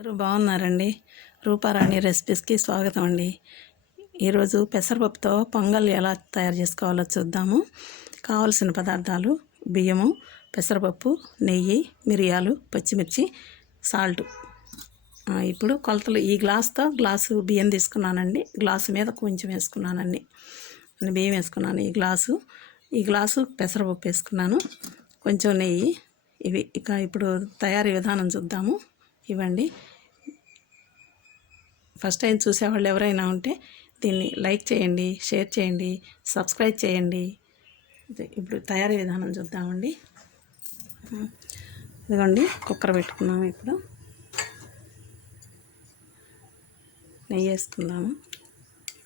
అందరూ బాగున్నారండి. రూపారాణి రెసిపీస్కి స్వాగతం అండి. ఈరోజు పెసరపప్పుతో పొంగల్ ఎలా తయారు చేసుకోవాలో చూద్దాము. కావలసిన పదార్థాలు బియ్యము పెసరపప్పు నెయ్యి మిరియాలు పచ్చిమిర్చి సాల్ట్. ఇప్పుడు కొలతలు ఈ గ్లాస్తో గ్లాసు బియ్యం తీసుకున్నానండి. గ్లాసు మీద కొంచెం వేసుకున్నానండి. నేను బియ్యం వేసుకున్నాను ఈ గ్లాసు. ఈ గ్లాసు పెసరపప్పు వేసుకున్నాను. కొంచెం నెయ్యి. ఇవి ఇక ఇప్పుడు తయారీ విధానం చూద్దాము. ఇవ్వండి. ఫస్ట్ టైం చూసేవాళ్ళు ఎవరైనా ఉంటే దీన్ని లైక్ చేయండి షేర్ చేయండి సబ్స్క్రైబ్ చేయండి. ఇప్పుడు తయారీ విధానం చూద్దామండి. ఇదిగోండి కుక్కర్ పెట్టుకున్నాము ఇప్పుడు. నెయ్యి వేసుకుందాము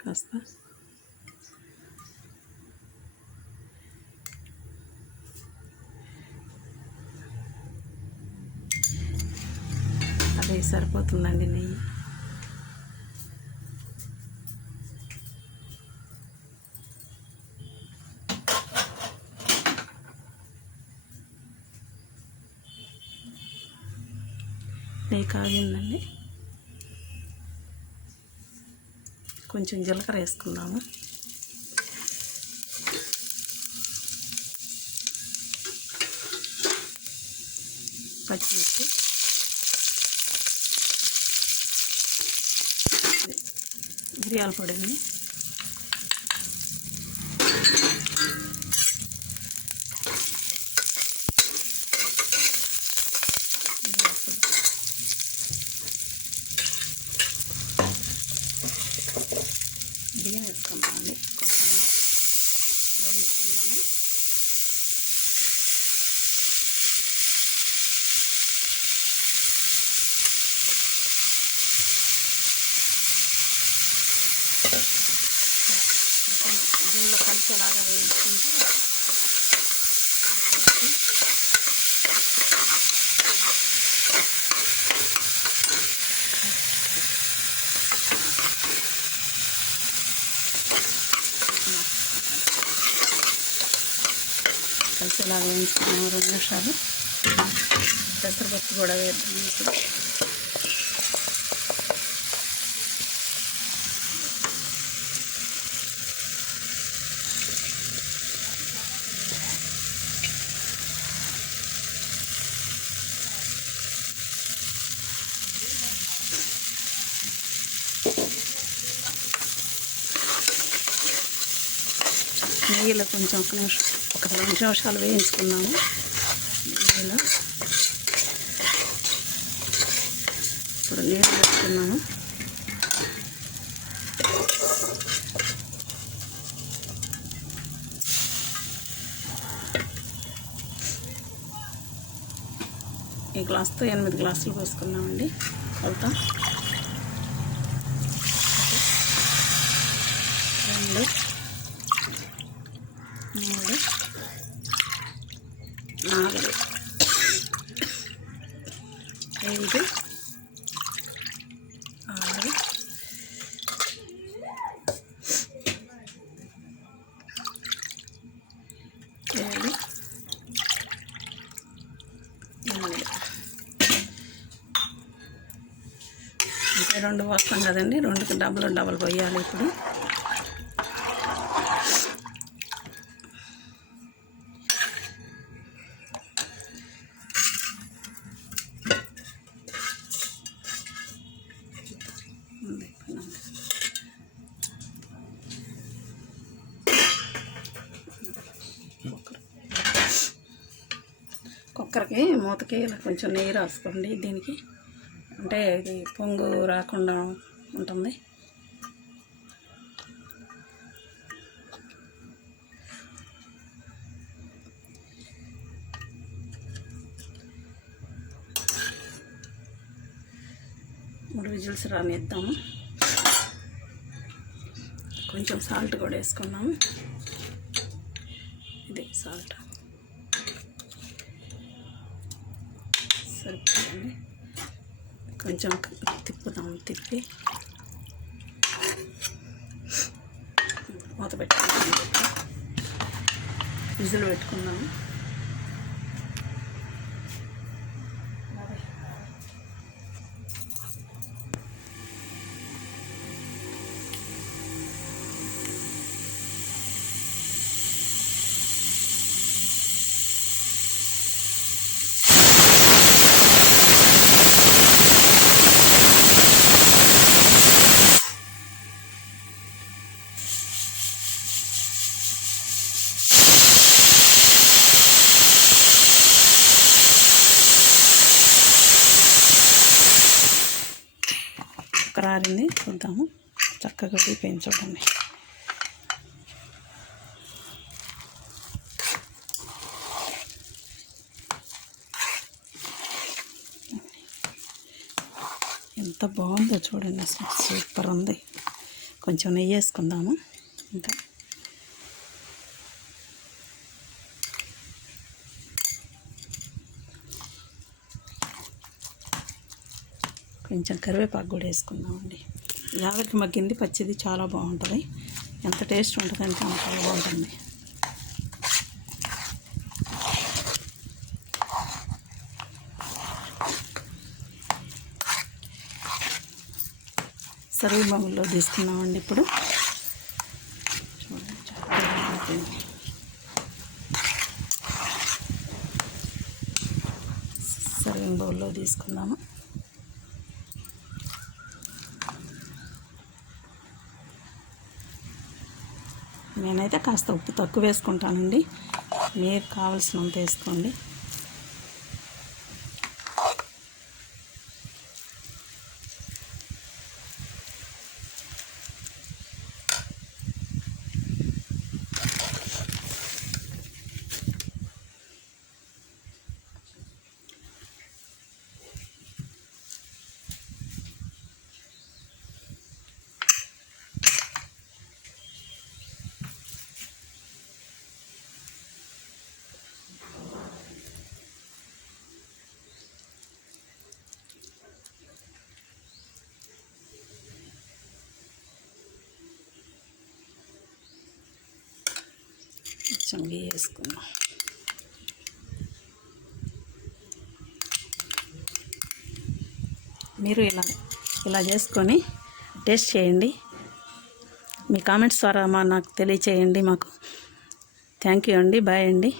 కాస్త. అదే సరిపోతుందండి నెయ్యి. నెయ్యి కాగిందండి. కొంచెం జీలకర్ర వేసుకుందాము. పచ్చిమిర్చి. మిరియాల పొడిని బియ్యం వేసుకుందామండి కొంచెం వేయించుకుందాము కలిసి దీనిలో వేయించుకుంటే కలిసి కలిసేలాగా వేయించుకున్నాము రెండు నిమిషాలు. పెసరపప్పు కూడా వేద్దాం ఇప్పుడు. నెయ్యిలో కొంచెం ఒక నిమిషం ఒక రెండు నిమిషాలు వేయించుకున్నాము. నెయ్యిలో ఇప్పుడు నీళ్ళు పెట్టుకున్నాము ఈ గ్లాస్తో ఎనిమిది గ్లాసులు పోసుకున్నామండి. కొలత రెండు. మూడు. నాలుగు. ఐదు. ఆరు. ఏడు. ఎనిమిది. ఇంకా రెండు వస్తాం కదండి. రెండుకి డబుల్ డబుల్ పోయాలి ఇప్పుడు. కుక్కర్కి మూతకి ఇలా కొంచెం నెయ్యి రాసుకోండి దీనికి. అంటే ఇది పొంగు రాకుండా ఉంటుంది. మూడు విజిల్స్ రానిద్దాము. కొంచెం సాల్ట్ కూడా వేసుకున్నాము ఇది సాల్ట్. సరిపోతుంది. కొంచెం తిప్పుదాం తిప్పి. మూత పెట్టుకుందాం. విజులు పెట్టుకుందాము కుక్కర్ చూద్దాము. చక్కగా ఉడిపోయింది చూడండి ఎంత బాగుందో చూడండి అసలు. సూపర్ ఉంది. కొంచెం నెయ్యి వేసుకుందాము. ఇంకా కొంచెం కరివేపాకు కూడా వేసుకున్నామండి యాగకి మగ్గింది పచ్చిది చాలా బాగుంటుంది. ఎంత టేస్ట్ ఉంటుందంటే అంత బాగుంటుంది. సర్వీ బౌల్లో తీసుకున్నామండి ఇప్పుడు. చూడండి చాలా బాగుంటుంది. సర్వింగ్ బౌల్లో తీసుకుందాము. నేనైతే కాస్త ఉప్పు తక్కువ వేసుకుంటానండి. మీరు కావాల్సినంత వేసుకోండి. చెంగి వేసుకుందాం మీరు ఇలా ఇలా చేసుకొని టేస్ట్ చేయండి. మీ కామెంట్స్ ద్వారా మా నాకు తెలియచేయండి మాకు. థ్యాంక్ యూ అండి. బాయ్ అండి.